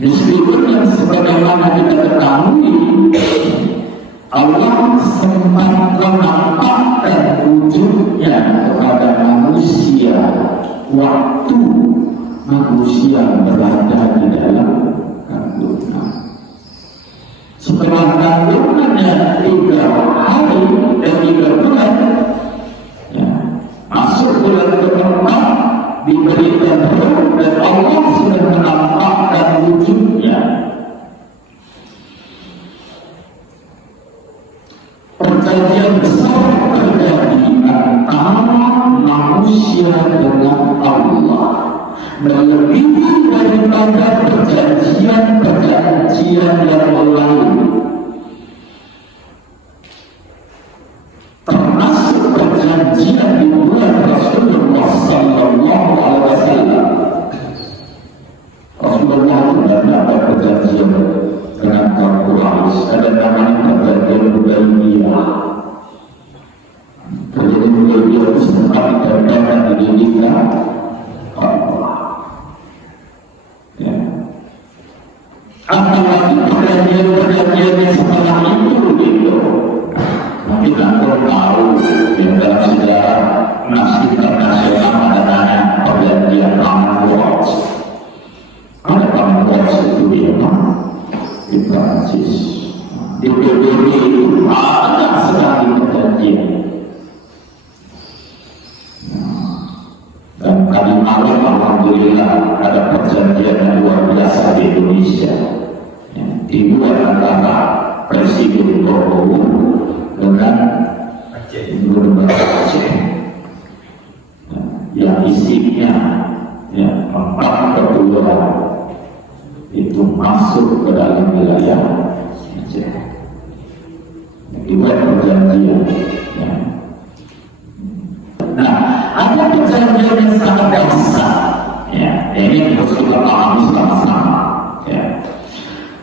Meskipun yang sebagaimana kita ketahui, Allah sempat menampakkan wujudnya kepada manusia waktu manusia berada di dalam kandungan. Setelah kandungannya 3 hari dan 3 bulan, ya, masuk bulan ke-4, diberikan roh dan Allah sudah menampakkan wujudnya. Perjanjian besar terjadi antara manusia dengan Allah, melebihi daripada perjanjian yang lain, termasuk perjanjian dibuat Rasulullah Sallallahu Alaihi Wasallam. Rasulullah tidak ada perjanjian dengan kaum Quraisy, ada namanya perjanjian Hudaybiyah. Perjanjian Hudaybiyah itu sempat dikatakan didirikan Allah. Ya. Apalagi perjanjian setelah itu gitu. Kita tahu yang dalam sejarah nasib internasional ada perjanjian Commonwealth. Ada Commonwealth itu di Prancis. Di PBB itu banyak sekali perjanjian. Dan tadi malam alhamdulillah ada perjanjian yang luar biasa di Indonesia. Dibuat antara Presiden Jokowi dengan Gubernur Aceh, yang isinya 4 keputusan itu masuk ke dalam wilayah Aceh. Dibuat perjanjian. Ya. Nah, ada perjanjian yang sangat dasar. Ya, ini harus kita pahami sama-sama. Ya.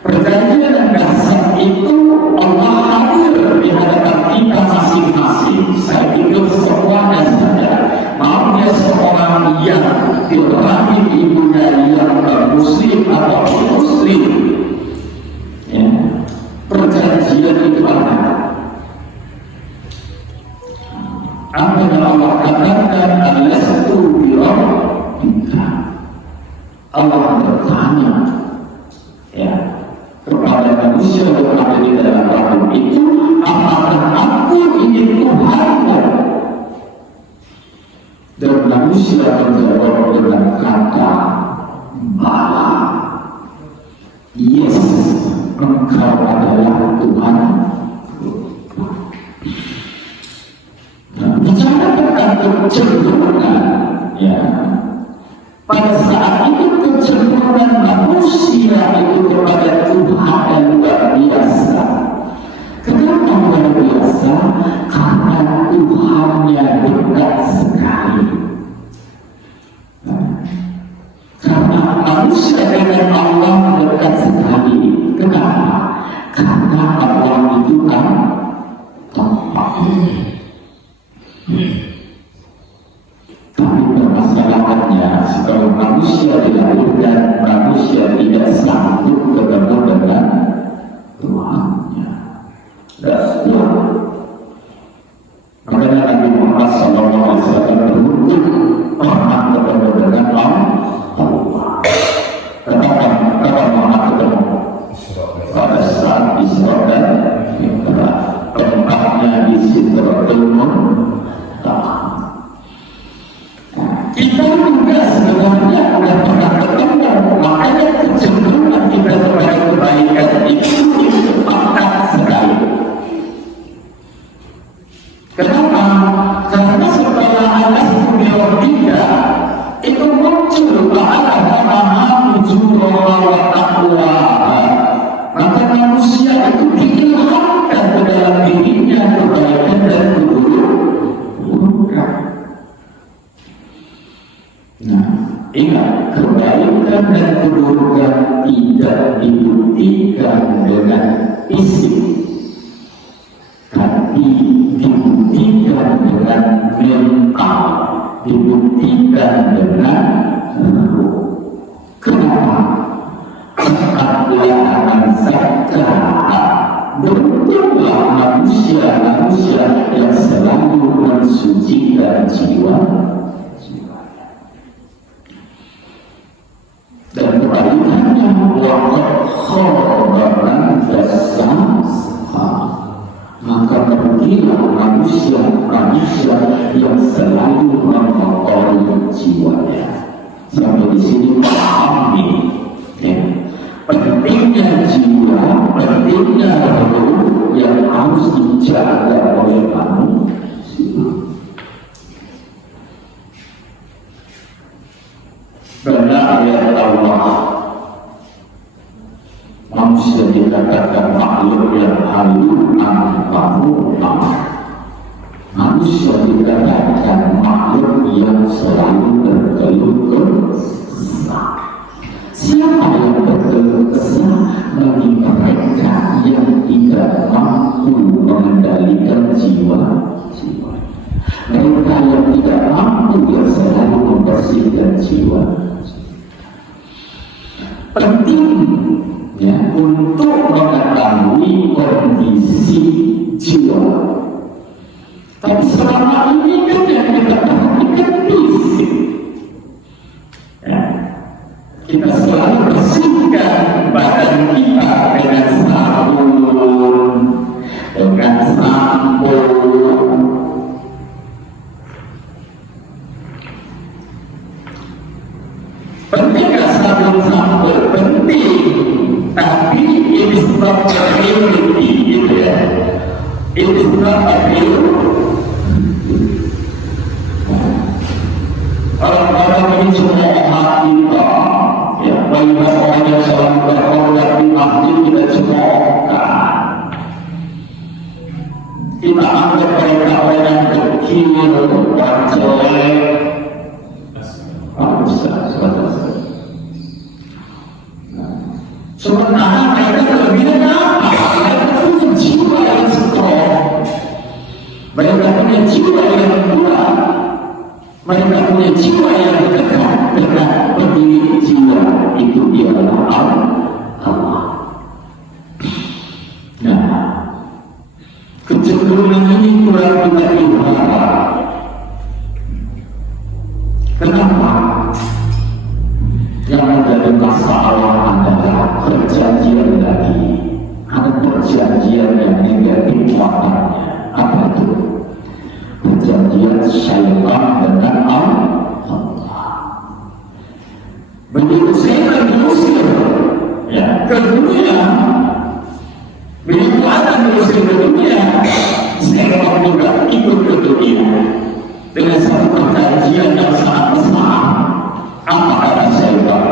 Perjanjian yang dasar itu Allah hadir di hadapan kita masing-masing. Saya pikir semuanya saja, mau dia seorang yang dirahim ibunya yang muslim atau muslim, ya, perjanjian itu ada. Apa yang Allah katakan, alastu bi rabbika. Allah bertanya, ya, kepada manusia yang ada di dalam rahim itu, apakah aku ini Tuhanmu? Dan manusia menjawab dengan kata bala. Yes, engkau adalah Tuhan. Nah, bicara tentang kecenderungan, ya, pada saat itu kecenderungan manusia itu kepada Tuhan yang luar biasa. Kenapa luar biasa? Karena Tuhannya dekat sekali. Karena manusia dengan Allah dekat sekali. Kenapa? Karena Allah itu kan tempat. Tapi permasalahannya, kalau manusia dilahirkan, manusia tidak sanggup ketemu dengan Tuhannya. Dan makanya Nabi Muhammad SAW beruntung pernah ketemu dengan Allah. Kapan Muhammad ketemu? Pada saat Isra dan Mi'raj, tempatnya di Sidratul Muntaha. Kita juga sebenarnya sudah pernah ketemu, makanya kecenderungan kita kepada kebaikan itu fakat sekali. manusia yang selalu mensucikan jiwa. Dan kebalikannya, waqad khaba dasam, maka pergilah manusia yang selalu mengotori jiwanya. Sampai di sini pahami, ya. Pentingnya jiwa, pentingnya roh yang harus dijaga oleh manusia. Banyak ayat Allah, manusia dikatakan makhluk yang halu amparuna. Manusia dikatakan makhluk yang selalu berkeluh kesah. Siapa yang berkeluh kesah? Bagi mereka yang tidak mampu mengendalikan jiwa. Mereka yang tidak mampu yang selalu membersihkan jiwa. Penting, ya, untuk mengetahui kondisi jiwa. Tapi selama ini kan yang kita perhatikan fisik, ya. Kita selalu bersihkan badan kita dengan sabun, dengan sampo. Penting gak sabun sampo? Penting, tapi it is not a priority, gitu ya. It is not a priority. Orang-orang ini semua hati kita, ya, bagi orang yang selalu berkorban di masjid kita semua kan. Kita anggap mereka orang yang kecil, yang jelek. Sementara mereka kelebihan apa? Mereka punya jiwa yang strong. Mereka punya jiwa yang kuat. Mereka punya jiwa yang dekat dengan pendiri jiwa. Itu ialah Allah. Nah, kecenderungan ini kurang kita pelihara. Kenapa? Yang menjadi masalah adalah perjanjian lagi. Ada perjanjian yang negatif maknanya. Apa itu? Perjanjian syaitan dengan Allah. Begitu saya diusir, ya, ke dunia. Begitu ada diusir ke dunia, saya juga ikut ke dunia dengan satu perjanjian yang sangat besar. Apa kata syaitan?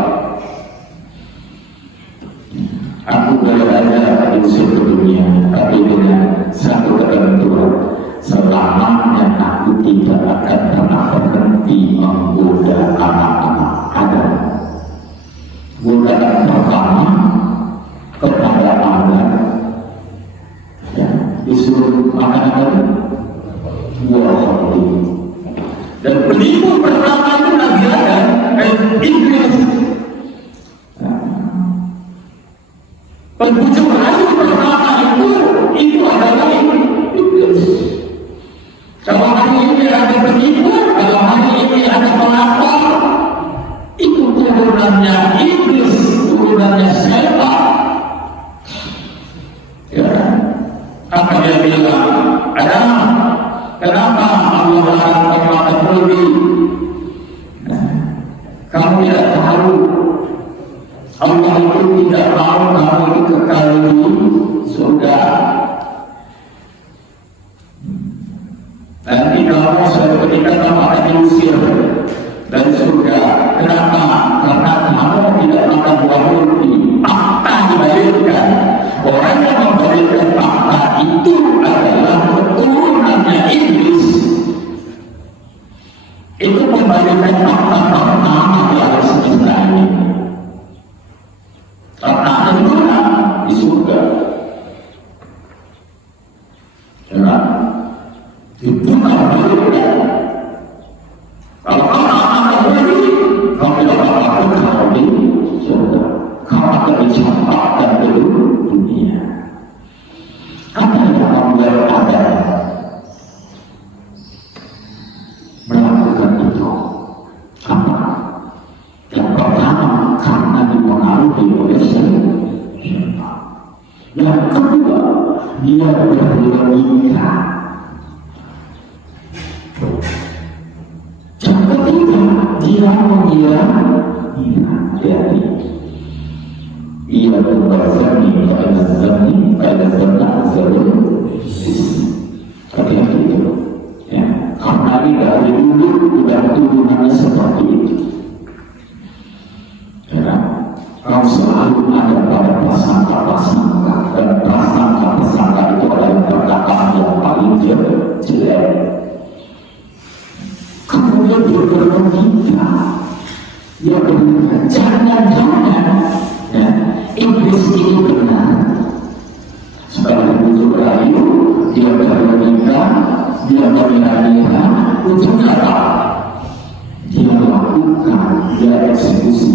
Aku boleh aja diusir ke dunia, tapi dengan satu ketentuan. Selamanya aku tidak akan pernah berhenti menggoda anak-anak Adam. Godaan pertama kepada Adam, ya, disuruh makan apa? Buah roti. Dan penipu pertama itu Nabi Adam dan Iblis. Penbujuk rayu pertama itu adalah Iblis. Kalau hari ini ada penipu, kalau hari ini ada pelakor, itu turunannya Iblis, turunannya syaitan. Ya, apa dia bilang? Adam, kenapa Allah larang kamu makan roti? Kamu tidak tahu Allah itu tidak mau kamu itu kekal di surga. Nanti kamu suatu ketika kamu akan diusir dari surga. Kenapa? Karena kamu tidak makan buah roti. Fakta dibalikkan. Orang yang membalikkan fakta itu adalah keturunannya Iblis. Itu membalikkan fakta pertama di alam semesta ini. Karena itu di surga. Kenapa? Itu namanya. Kalau kamu akan lagi, kamu tidak akan kamu di surga. Kamu akan dicampakkan ke dunia. Apa yang kamu lihat ada dia berlogika. Yang ketiga, dia mengira jadi ia berzani pada zani hati-hati itu ya, karena ini dari dulu sudah turunannya seperti itu ya, kau selalu ada pada prasangka dan prasangka itu adalah perkataan yang paling jelek. Kemudian dia berlogika, dia berlogika, jangan-jangan ya, iblis ini benar. Sebagai wujud rayu, dia berlogika, dia mengira-ngira, ujungnya apa? Dia lakukan, dia eksekusi.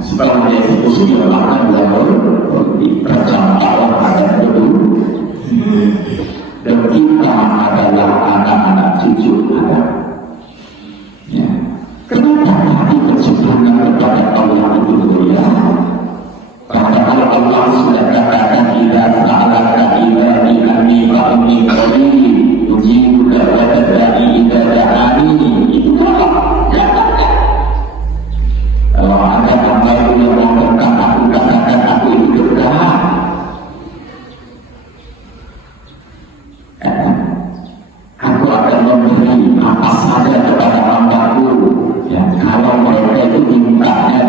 Setelah dia eksekusi, dia lakukan di percamatan ada kedua. Dan kita adalah anak-anak cucu anak. Ya. Kenapa hati kecenderungan kepada Allah itu mulia? Karena Allah sudah katakan tidak ta'alaka ibadi anni fa'inni qarib ujibu da'wata da'i idza da'ani. Itu Allah. Ya. Kalau ada hamba yang mengatakan aku katakan aku itu dekat. Aku akan memberi apa saja kepada hambaku ya, kalau mereka itu mintanya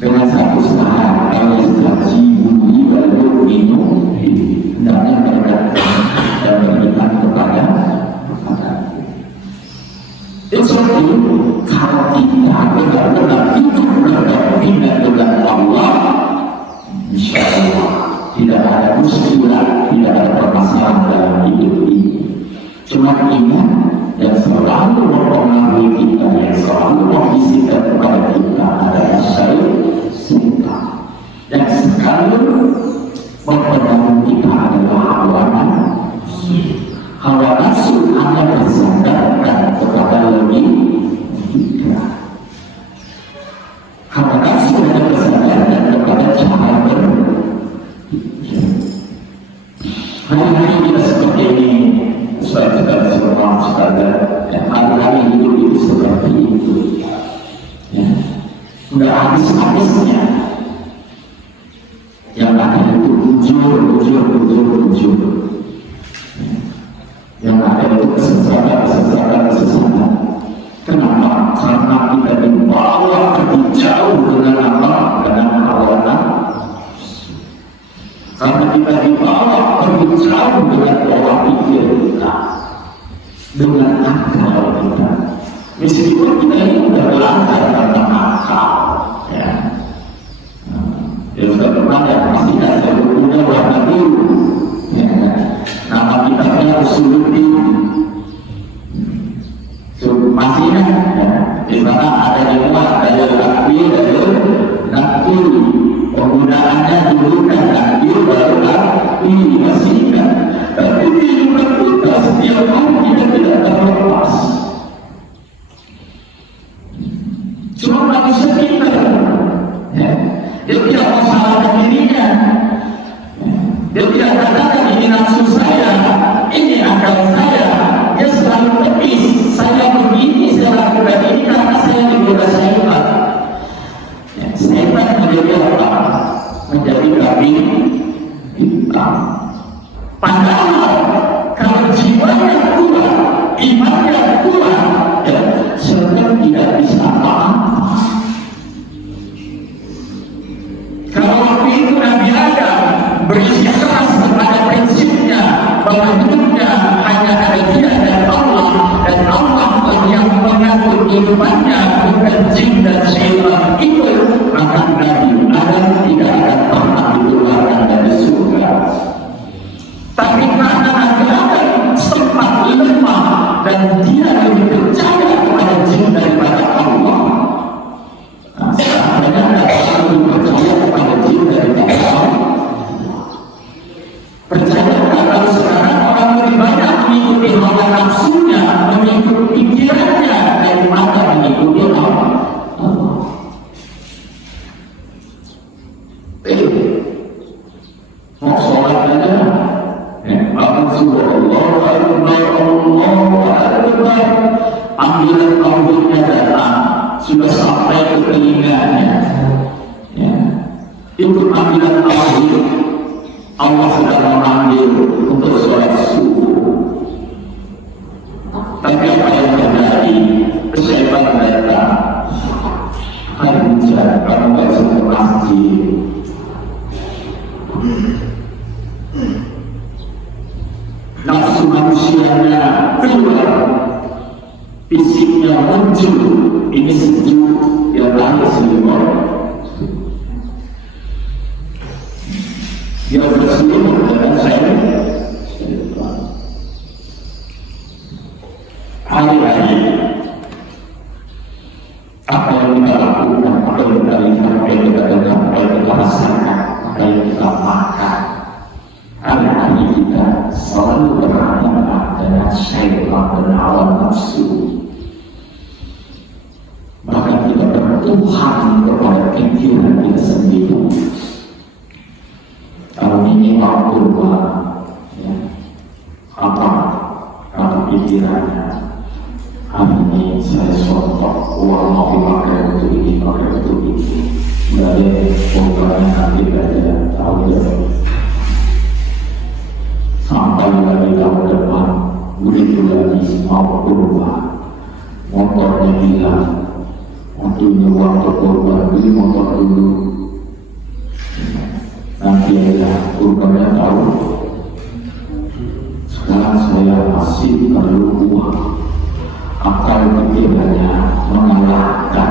dengan satu syarat, kalau sudah jibuli lalu minum hendaknya mereka dan memberikan kepada itu. Kalau kita benar-benar hidup berdampingan dengan Allah, insya Allah tidak ada muskilah, tidak ada permasalahan dalam hidup ini. Cuma ingat yang selalu mempengaruhi kita, yang selalu membisikkan kepada kita adalah syaitan. Yang selalu mempengaruhi kita adalah hawa nafsu. Hawa nafsu hanya bersandarkan kepada logika. Hawa nafsu hanya bersandarkan kepada cara hari-hari kita seperti ini, saudara semua saudara, hari-hari hidup itu seperti itu. Ya. Nggak habis-habisnya. Yang ada itu ujur. Yang ada itu kesesatan. Kenapa? Karena kita dibawa lebih jauh dengan Allah, dengan hawa nafsu. Karena kita dibawa lebih jauh dengan pola pikir kita, dengan akal kita. Meskipun kita ini sudah belajar tentang akal, ya. Ya sudah pernah ya, pasti ada bukunya warna biru. Ya. Nama kitabnya Usuluddin. Masih ya, di mana ada lima, ada takbir, ada nakbir. Penggunaannya dulu kan takbir, baru takbir, masih kan. Tapi di hidup kita setiap hari kita tidak terlepas. Cuma manusia kita, ya. Dia tidak masalahkan dirinya. Dia tidak katakan ini nafsu saya, ini akal saya. Dia selalu tepis, saya begini, saya lakukan ini karena saya digoda syaitan. Ya, syaitan menjadi apa? Menjadi kambing hitam. Padahal kalau jiwanya kuat, imannya kuat, ya, setan tidak bisa apa-apa. Kalau waktu itu Nabi Adam bersikeras kepada prinsipnya bahwa hidupnya hanya ada Dia dan Allah yang mengatur kehidupannya, bukan jin dan syaitan itu, maka Nabi Adam tidak akan pernah dikeluarkan dari surga. Tapi karena Nabi Adam sempat lemah dan dia lebih percaya kepada jin daripada Allah, sebenarnya Nabi lebih percaya kepada jin daripada Allah. panggilan tauhidnya datang, sudah sampai ke telinganya, ya. Itu panggilan tauhid. Allah sedang memanggil untuk sholat subuh. Tapi apa yang terjadi? Syaitan datang. Hai hujan, kamu gak sempat masjid. Nafsu manusianya keluar, fisiknya muncul. Ini sejuk yang lain selimut. Dia berselimut dengan saya. Hari-hari apa yang kita lakukan, apa yang kita lihat, apa yang kita dengar, apa yang kita rasakan, apa yang kita makan, hari-hari kita selalu berhadapan dengan syaitan dan hawa nafsu. Bahkan kita bertuhan kepada pikiran kita sendiri. Kalau ini waktu luang, ya, apa kata pikirannya? Hari ini saya sontok, uang mau dipakai untuk ini, pakai untuk ini. Berarti pokoknya nanti saja tahun depan. Sampai lagi tahun depan, begitu lagi mau berubah. Motornya hilang, untuk nyewa atau korban beli motor dulu. Nanti ya korbannya tahu. Sekarang saya masih perlu uang. Akal pikirannya mengalahkan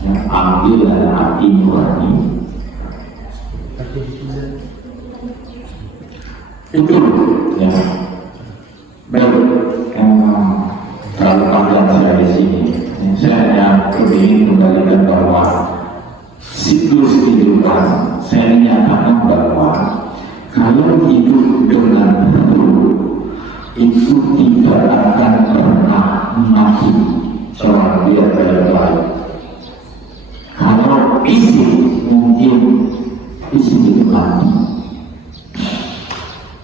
yang ambil dari hati nurani. Itu ya. Baik, terlalu panjang saya di sini. Saya ingin kembalikan bahwa siklus kehidupan saya nyatakan bahwa kalau hidup dengan betul itu tidak akan pernah mati selama dia baik-baik. Kalau isi mungkin isi itu mati.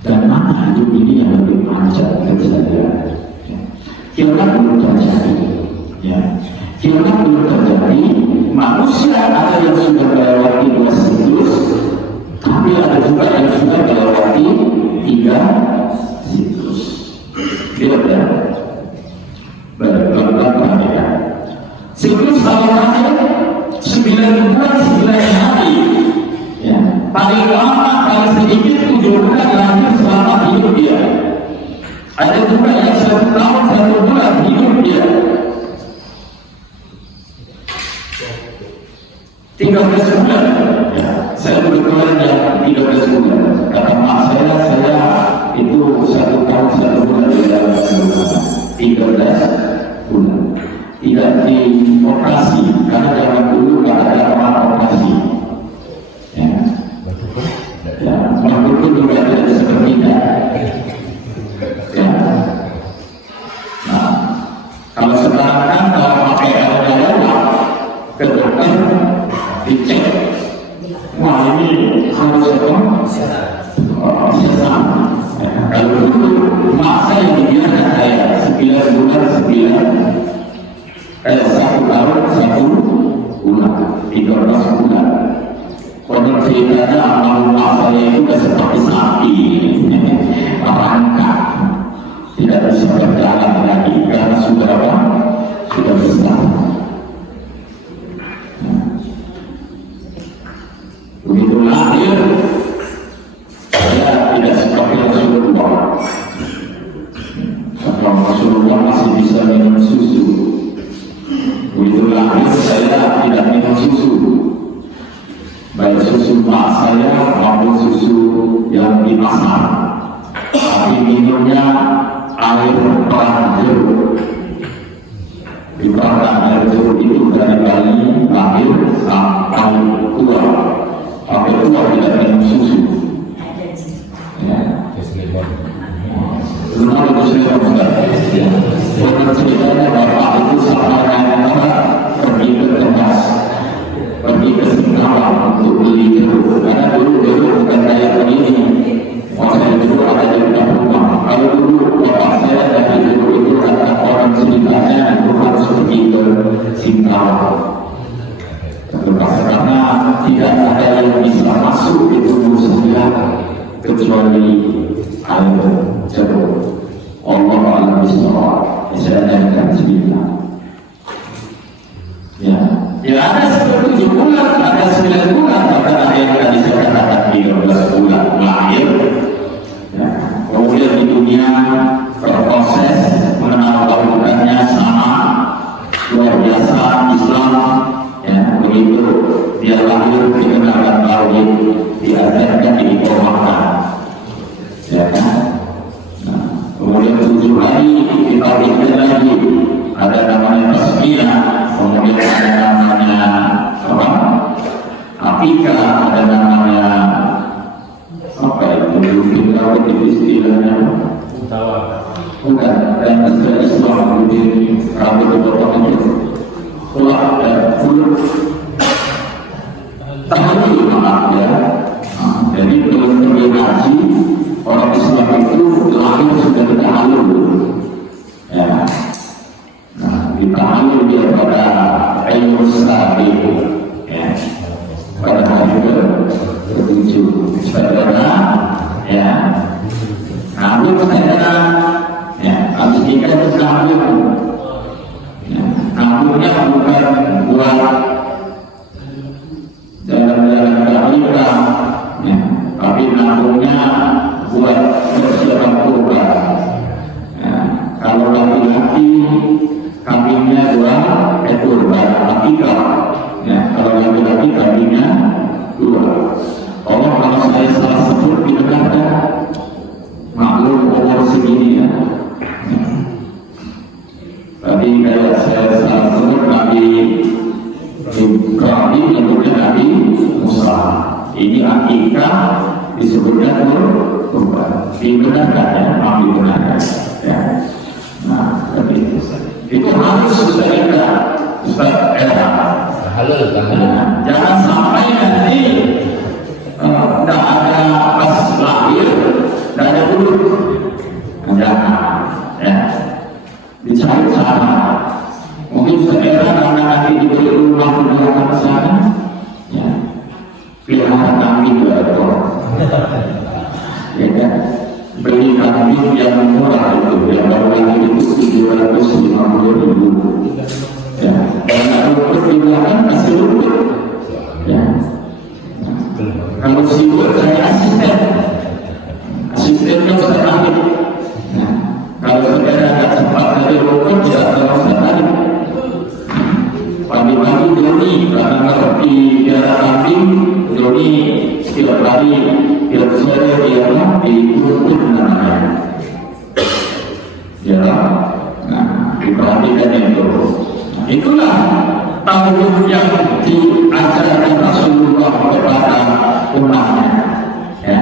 Dan mana hidup ini yang lebih panjang kejadian? Kira belum terjadi, ya. Kira belum terjadi. Manusia ada yang sudah melewati 2 siklus, tapi ada juga yang sudah melewati 3 siklus. Kira-kira berapa ya? Siklus awalnya 9 bulan 9 hari, ya. Paling lama paling sedikit 7 bulan lahir selama hidup dia. Ada juga yang 1 tahun 1 bulan hidup dia. 13 bulan, ya. Saya berkeluar yang 13 bulan. Kata mak saya itu 1 tahun 1 bulan di dalam 13 bulan. Tidak dioperasi karena zaman dulu tidak ada orang operasi. Ya, ya. Waktu itu juga tidak sepertinya. Ya. Nah, kalau sekarang kan kalau pakai alat ke dokter dicek, wah ini harus sesam. Kalau dulu masa yang dibiarkan saya 9 bulan 1 tahun 1 bulan 13 bulan. Konon ceritanya amal saya itu sudah seperti sapi, merangkak, tidak bisa berjalan lagi karena sudah besar. Begitu lahir, saya tidak seperti Rasulullah. Sebelum Rasulullah masih bisa minum susu. Begitu lahir, saya tidak minum susu. Baik susu mak saya maupun susu yang di pasar. Tapi minumnya air perah jeruk. Ibarat air jeruk itu dari bayi lahir sampai tua. Sampai tua tidak minum susu. Ya. Belum ada cerita bukan? Bukan ceritanya bapak itu sama dengan pergi ke Tegas, pergi ke Singkawang untuk beli jeruk. Karena dulu bukan kayak begini. Waktu dulu ada jeruk rumah. Kalau dulu bapak saya dari jeruk itu kata orang ceritanya kecuali air jeruk. Allah alam bismillah. Saya akan bismillah. Ya, ada 7 bulan, ada 9 bulan, bahkan ada yang tadi saya katakan 13 bulan lahir. Ya, kemudian di dunia berproses mengenal Tuhannya sama luar biasa Islam. Ya, begitu dia lahir dikenalkan tauhid, diajarkan, diikomahkan. Ya kan? Nah, kemudian 7 hari ditauhidkan lagi. Ada namanya tasbiyah, kemudian ada namanya apa? Akikah, ada namanya apa itu? Kita itu istilahnya bukan, dan istilah Islam di rambut dipotong itu kulak dan kulit tahlil, maaf ya. Jadi belum terjadi orang Islam itu lahir sudah tahlil. Ya. Ditahan dia pada ilmu sahabat, ya, pada hari ke-7 saudara, ya, kami saudara, ya, kami kita itu kami, ya, kamunya bukan buat jalan-jalan kita, ya, tapi nabungnya buat persiapan kurban. Ya, kalau laki-laki kambingnya 2 ekor akikah, ya, kalau laki-laki kambingnya 2. Kalau saya salah sebut itu ada maklum umur segini ya. Tapi kalau saya salah sebut Nabi Ibrahim kemudian Nabi Musa, ini akikah disebutnya kurban. Dibenarkan ya, dibenarkan ya. Nah, itu harus sudah ada Ustaz era halal kan? Jangan sampai nanti tidak ada pas lahir, tidak ada dulu, jangan ya, dicari cara. Mungkin sekarang karena nanti diberi rumah di belakang sana, ya, pelihara kambing betul, ya kan? Beli kambing yang murah itu, yang baru lagi itu 750.000. Ya, karena rumput di belakang masih rumput. Ya, kalau sibuk saya asistennya Ustaz Arif. Nah, kalau saudara agak cepat dari rumput ya kalau Ustaz Arif. Pagi-pagi Doni, karena di daerah kambing, Doni setiap hari tiap sore dia di rumput namanya. Ya, nah diperhatikan itu. Itulah tauhid yang diajarkan Rasulullah kepada umatnya. Ya.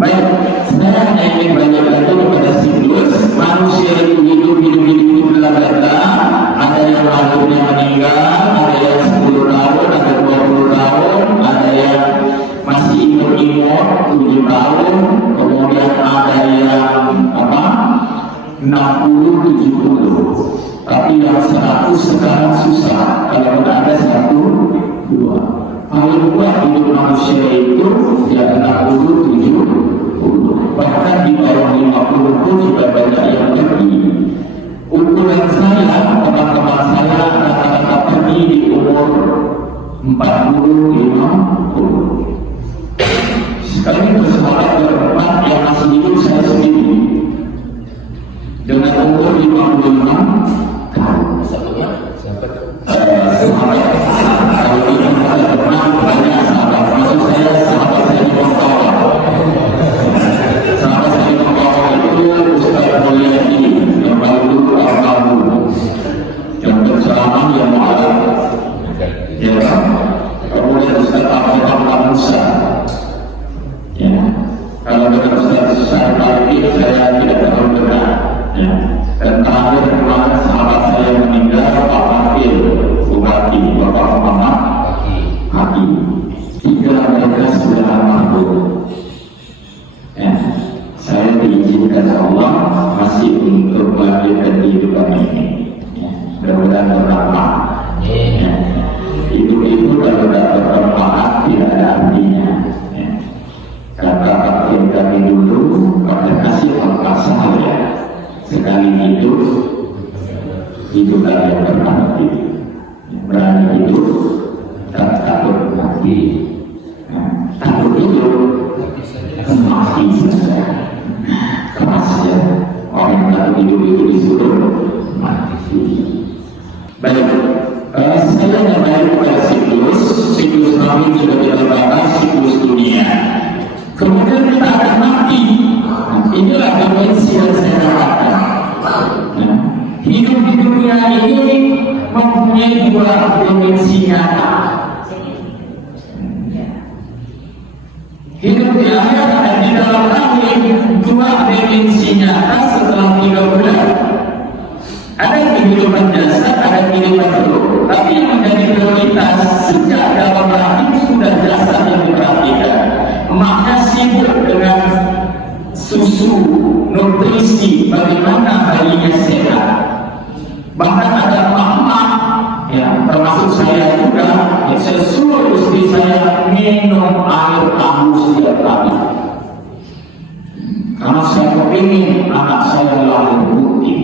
Baik, saya hanya ingin banyak lagi kepada siklus manusia itu hidup belakang. Ada yang lahirnya meninggal, ada yang 10 tahun, ada 20 tahun, ada yang masih imut-imut 7 tahun, kemudian ada yang 60-70. Tapi yang 100 sekarang susah. Kalau tidak ada 1, 2. Paling kuat hidup manusia itu ya 60-70. Bahkan di bawah 50 pun sudah banyak yang pergi. Ukuran saya, teman-teman saya rata-rata pergi di umur 40-50. Sekarang bersemangat berempat yang masih hidup saya sendiri dengan umur 56 tahun. Sahabat kalau ini saya pernah banyak sahabat, maksud saya sahabat saya di Bengkawal. Sahabat saya di Bengkawal itu Ustaz Mulyadi yang paling dulu Al-Qabu yang berceramah yang mu'alaf, ya kan? Kemudian Ustaz Abdullah Musa. Ya, kalau dengan Ustaz Syarif saya tidak terlalu benar. Ya. Dan terakhir kemarin sahabat saya meninggal, Pak Fakir Bupati, Bapak Muhammad Haki. 3 mereka sudah almarhum. Ya. Saya diizinkan Allah masih untuk melanjutkan kehidupan ini. Ya. Mudah-mudahan bermanfaat. Ya. Hidup itu kalau tidak bermanfaat tidak ada artinya. Ya. Kata berani hidup lagi yang berarti, berani hidup dan takut mati. Takut hidup mati saja. Keras ya, orang yang takut hidup itu disuruh mati. Baik, saya kembali pada siklus kami sudah kita bahas siklus dunia. Kemudian kita akan mati. Inilah dimensi yang saya katakan. Hidup di dunia ini mempunyai dua dimensi nyata. Hidup di akhirat dan di dalam rahim dua dimensi nyata setelah 3 bulan. Ada kehidupan jasad, ada kehidupan ruh. Tapi yang menjadi prioritas sejak dalam rahim sudah jasad yang diperhatikan. Maknya sibuk dengan susu, nutrisi, bagaimana bayinya sehat. Bahkan ada mama, ya, termasuk saya juga, ya, saya suruh istri saya minum air hangus setiap hari. Karena saya kepingin anak saya lahir putih.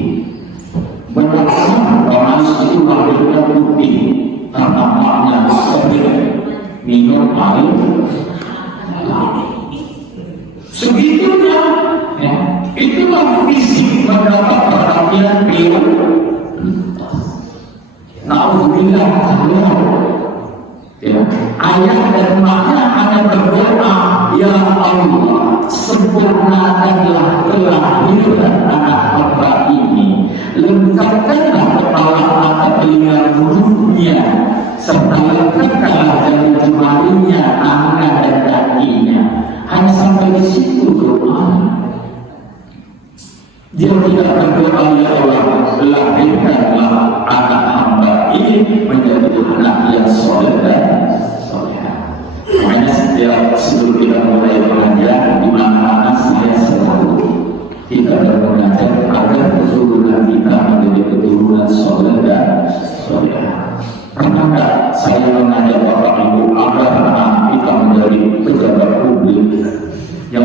Benar-benar orang itu lahirnya putih, karena maknya sering minum air. Segitunya, ya, itulah fisik mendapat perhatian prioritas. Na'udzubillah, ya, ayah dan maknya hanya berdoa, ya Allah, sempurnakanlah kelahiran anak hamba ini, lengkapkanlah kepala mata telinga mulutnya, serta lengkapkanlah jari jemarinya, tangan dan kakinya. Hanya sampai di situ doa. Dia tidak berdoa, ya Allah, lahirkanlah anak hamba ini menjadi anak yang soleh dan soleha. Makanya setiap sebelum kita mulai mengajar di mana saya selalu kita mengajar agar keturunan kita menjadi keturunan soleh dan soleha. Pernah tak saya mengajak Bapak Ibu agar anak kita menjadi pejabat publik yang